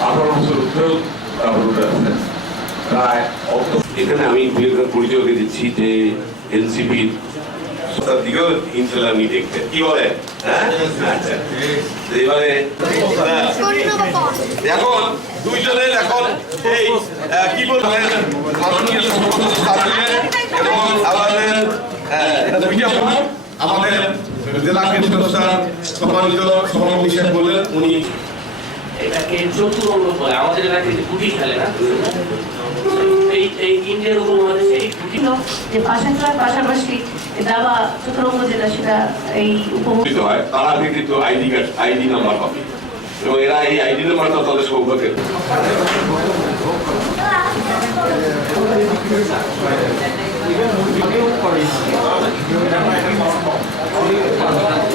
18 বছর উত্তর প্রায় এখানে আমি পরিচয় দিচ্ছি যে এনসিপির দিকেও ইনশাল্লাহ আমি দেখতে কি বলে আচ্ছা এবারে এখন দুইজনের এখন এই কি বলবেন এবং আমাদের জেলা কেন্দ্র সম্মানিত সভাপতি সাহেব বললেন উনি এটাকে চতুরঙ্গ বলে আমাদের এলাকায় গুটি খেলে না এই ইন্ডিয়ার উপমহাদেশে এই গুটি যে পাশা খেলার পাশাপাশি দাবা চতুরঙ্গ যেটা সেটা এই উপমহাদেশে হয় তারা কিন্তু আইডি কার্ড আইডি নাম্বার পাবে এবং এরা এই আইডি নাম্বারটা তাদের সৌভাগ্যের Thank you.